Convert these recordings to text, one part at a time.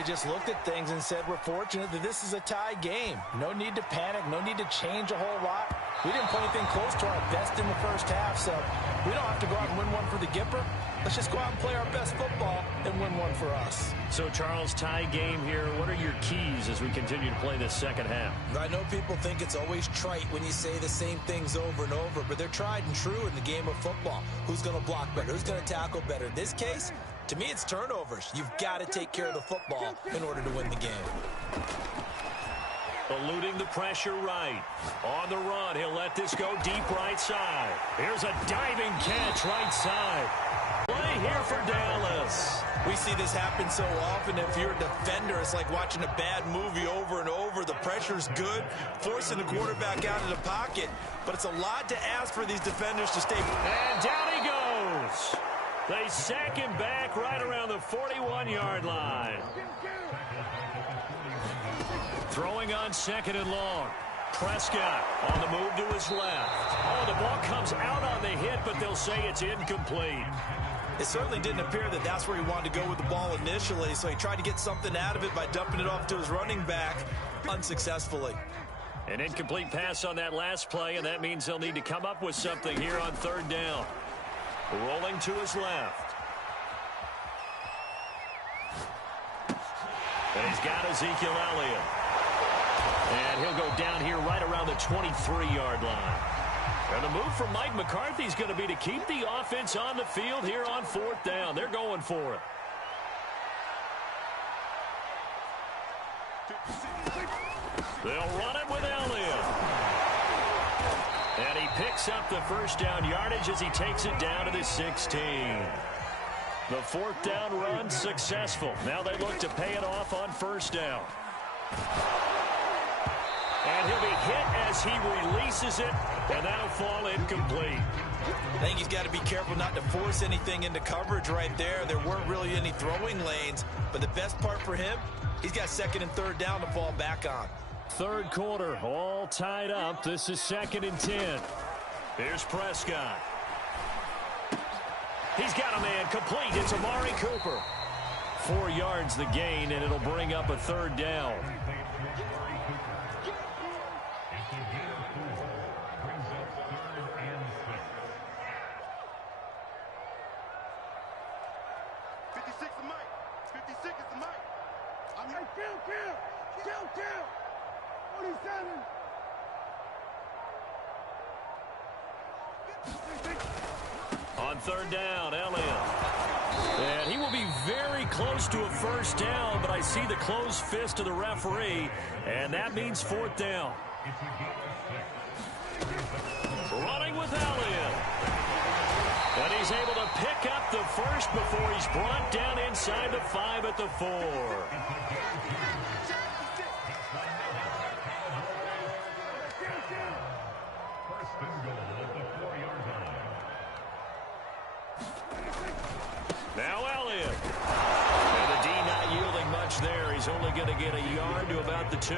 probably just looked at things and said, we're fortunate that this is a tie game. No need to panic, no need to change a whole lot. We didn't play anything close to our best in the first half, so we don't have to go out and win one for the Gipper. Let's just go out and play our best football and win one for us. So, Charles, tie game here. What are your keys as we continue to play this second half? I know people think it's always trite when you say the same things over and over, but they're tried and true in the game of football. Who's going to block better? Who's going to tackle better? In this case, to me, it's turnovers. You've got to take care of the football in order to win the game. Eluding the pressure right. On the run, he'll let this go deep right side. Here's a diving catch right side. Play here for Dallas. We see this happen so often. If you're a defender, it's like watching a bad movie over and over. The pressure's good, forcing the quarterback out of the pocket. But it's a lot to ask for these defenders to stay. And down he goes. They sack him back right around the 41-yard line. Throwing on second and long. Prescott on the move to his left. Oh, the ball comes out on the hit, but they'll say it's incomplete. It certainly didn't appear that that's where he wanted to go with the ball initially, so he tried to get something out of it by dumping it off to his running back unsuccessfully. An incomplete pass on that last play, and that means they'll need to come up with something here on third down. Rolling to his left. And he's got Ezekiel Elliott. And he'll go down here right around the 23-yard line. And the move from Mike McCarthy is going to be to keep the offense on the field here on fourth down. They're going for it. They'll run it with Elliott. And he picks up the first down yardage as he takes it down to the 16. The fourth down run successful. Now they look to pay it off on first down. And he'll be hit as he releases it, and that'll fall incomplete. I think he's got to be careful not to force anything into coverage right there. There weren't really any throwing lanes, but the best part for him, he's got second and third down to fall back on. Third quarter, all tied up. This is 2nd and 10. Here's Prescott. He's got a man complete. It's Amari Cooper. 4 yards the gain, and it'll bring up a third down. On third down, Elliott. And he will be very close to a first down, but I see the closed fist of the referee, and that means fourth down. Running with Elliott. And he's able to pick up the first before he's brought down inside the 5 at the 4. Now Elliott. And the D not yielding much there. He's only going to get a yard to about the 2.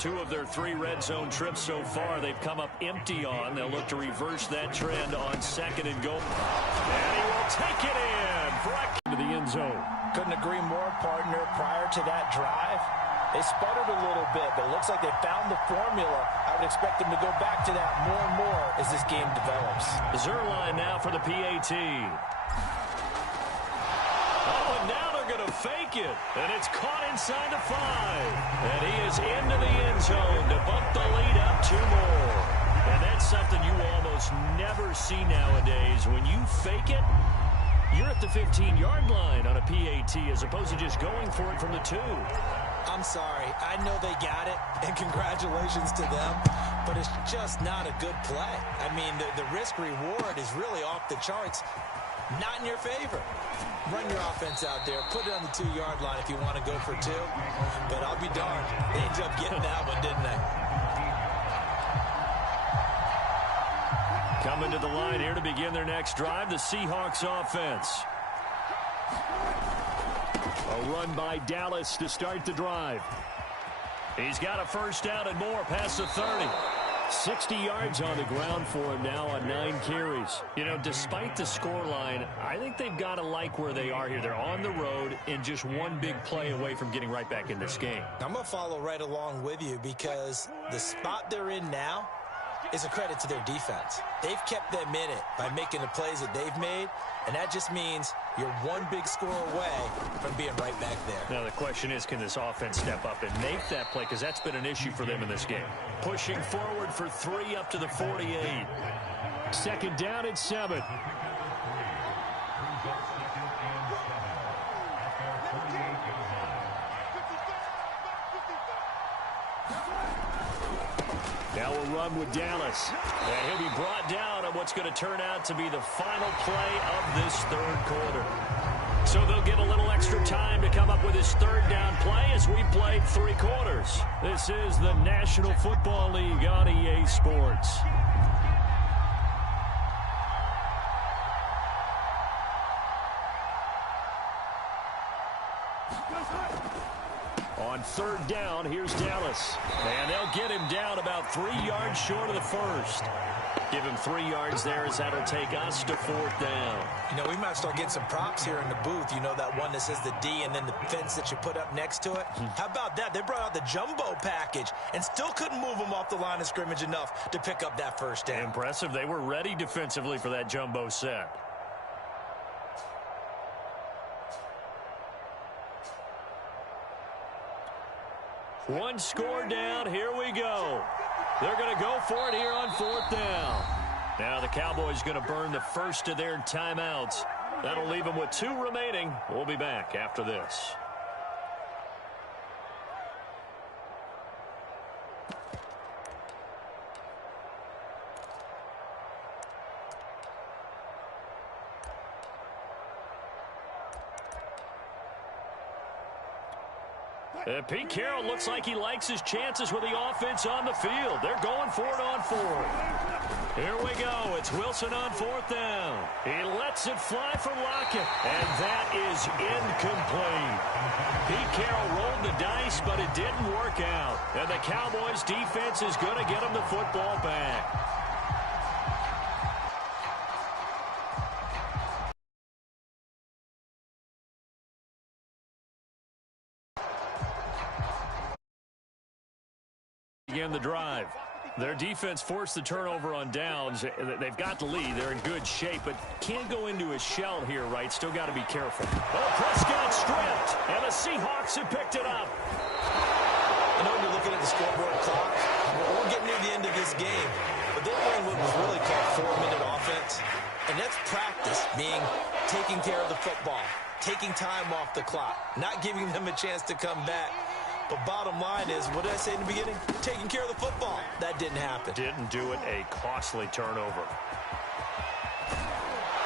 2 of their 3 red zone trips so far they've come up empty on. They'll look to reverse that trend on second and goal. And he will take it in for a to the end zone. Couldn't agree more, partner. Prior to that drive, they sputtered a little bit, but it looks like they found the formula. I would expect them to go back to that more and more as this game develops. Zerline now for the PAT. Oh, and now they're going to fake it. And it's caught inside the 5. And he is into the end zone to bump the lead up 2 more. And that's something you almost never see nowadays. When you fake it, you're at the 15-yard line on a PAT as opposed to just going for it from the 2. I'm sorry. I know they got it, and congratulations to them, but it's just not a good play. I mean, the risk-reward is really off the charts. Not in your favor. Run your offense out there. Put it on the 2-yard line if you want to go for 2. But I'll be darned. They ended up getting that one, didn't they? Coming to the line here to begin their next drive, the Seahawks offense. A run by Dallas to start the drive. He's got a first down and more past the 30. 60 yards on the ground for him now on 9 carries. You know, despite the scoreline, I think they've got to like where they are here. They're on the road and just one big play away from getting right back in this game. I'm going to follow right along with you because the spot they're in now is a credit to their defense. They've kept them in it by making the plays that they've made, and that just means you're one big score away from being right back there. Now the question is, can this offense step up and make that play? Because that's been an issue for them in this game. Pushing forward for 3 up to the 48. Second down and 7. Now we'll run with Dallas. And he'll be brought down on what's going to turn out to be the final play of this third quarter. So they'll get a little extra time to come up with his third down play as we played 3 quarters. This is the National Football League on EA Sports. On third down, here's Dallas. And they'll get him down about 3 yards short of the first. Give him 3 yards there as that'll take us to 4th down. You know, we might start getting some props here in the booth. You know, that one that says the D and then the fence that you put up next to it? How about that? They brought out the jumbo package and still couldn't move them off the line of scrimmage enough to pick up that first down. Impressive. They were ready defensively for that jumbo set. One score down. Here we go. They're going to go for it here on 4th down. Now the Cowboys going to burn the first of their timeouts. That'll leave them with 2 remaining. We'll be back after this. Pete Carroll looks like he likes his chances with the offense on the field. They're going for it on 4th. Here we go. It's Wilson on 4th down. He lets it fly from Lockett, and that is incomplete. Pete Carroll rolled the dice, but it didn't work out. And the Cowboys defense is going to get him the football back. Again, the drive. Their defense forced the turnover on downs. They've got the lead. They're in good shape, but can't go into a shell here, right? Still got to be careful. Oh, Prescott stripped, and the Seahawks have picked it up. I know when you're looking at the scoreboard clock, we're getting near the end of this game, but they're playing what was really called 4-minute offense, and that's practice, meaning taking care of the football, taking time off the clock, not giving them a chance to come back. But bottom line is, what did I say in the beginning? Taking care of the football. That didn't happen. Didn't do it. A costly turnover.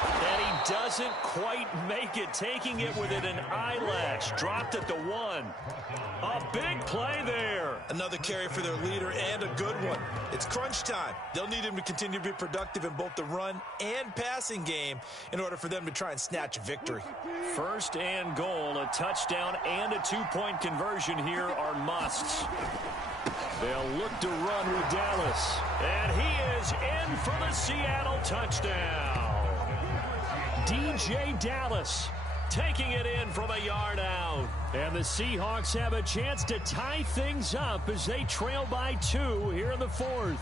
And he doesn't quite make it, taking it within an eyelash. Dropped at the 1. A big play there. Another carry for their leader and a good one. It's crunch time. They'll need him to continue to be productive in both the run and passing game in order for them to try and snatch a victory. 1st and goal, a touchdown and a 2-point conversion here are musts. They'll look to run with Dallas. And he is in for the Seattle touchdown. DJ Dallas taking it in from a yard out. And the Seahawks have a chance to tie things up as they trail by 2 here in the 4th.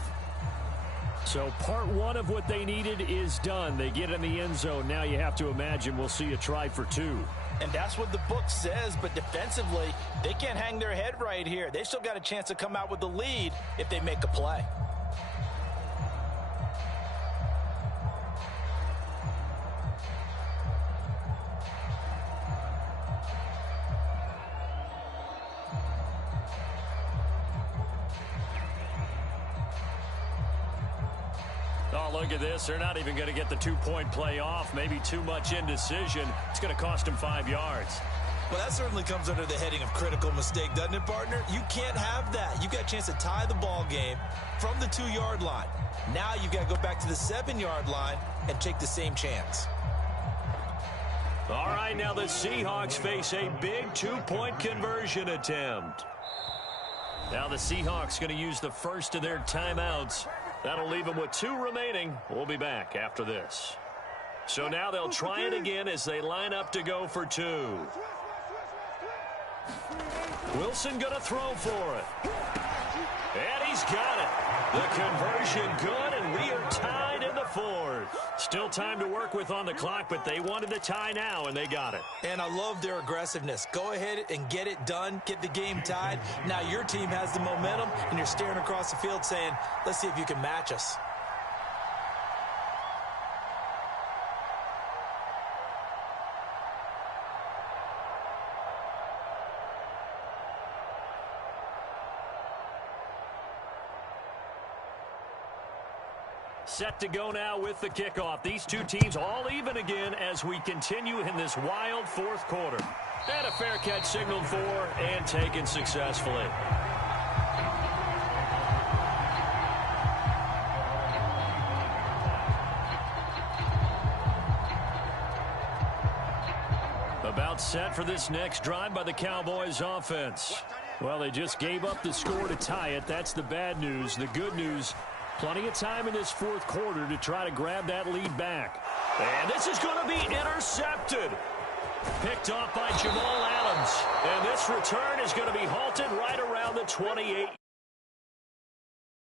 So part 1 of what they needed is done. They get in the end zone. Now you have to imagine we'll see a try for 2. And that's what the book says, but defensively, they can't hang their head right here. They still got a chance to come out with the lead if they make a play. Oh, look at this. They're not even going to get the 2-point play off. Maybe too much indecision. It's going to cost them 5 yards. Well, that certainly comes under the heading of critical mistake, doesn't it, partner? You can't have that. You've got a chance to tie the ball game from the 2-yard line. Now you've got to go back to the 7-yard line and take the same chance. All right, now the Seahawks face a big 2-point conversion attempt. Now the Seahawks going to use the first of their timeouts That'll leave them with 2 remaining. We'll be back after this. So now they'll try it again as they line up to go for 2. Wilson going to throw for it. And he's got it. The conversion good, and we are tied in the 4th. Still time to work with on the clock, but they wanted the tie now, and they got it. And I love their aggressiveness. Go ahead and get it done. Get the game tied. Now your team has the momentum, and you're staring across the field saying, let's see if you can match us. Set to go now with the kickoff. These two teams all even again as we continue in this wild 4th quarter. And a fair catch signaled for and taken successfully. About set for this next drive by the Cowboys offense. Well, they just gave up the score to tie it. That's the bad news. The good news, plenty of time in this 4th quarter to try to grab that lead back. And this is going to be intercepted. Picked off by Jamal Adams. And this return is going to be halted right around the 28.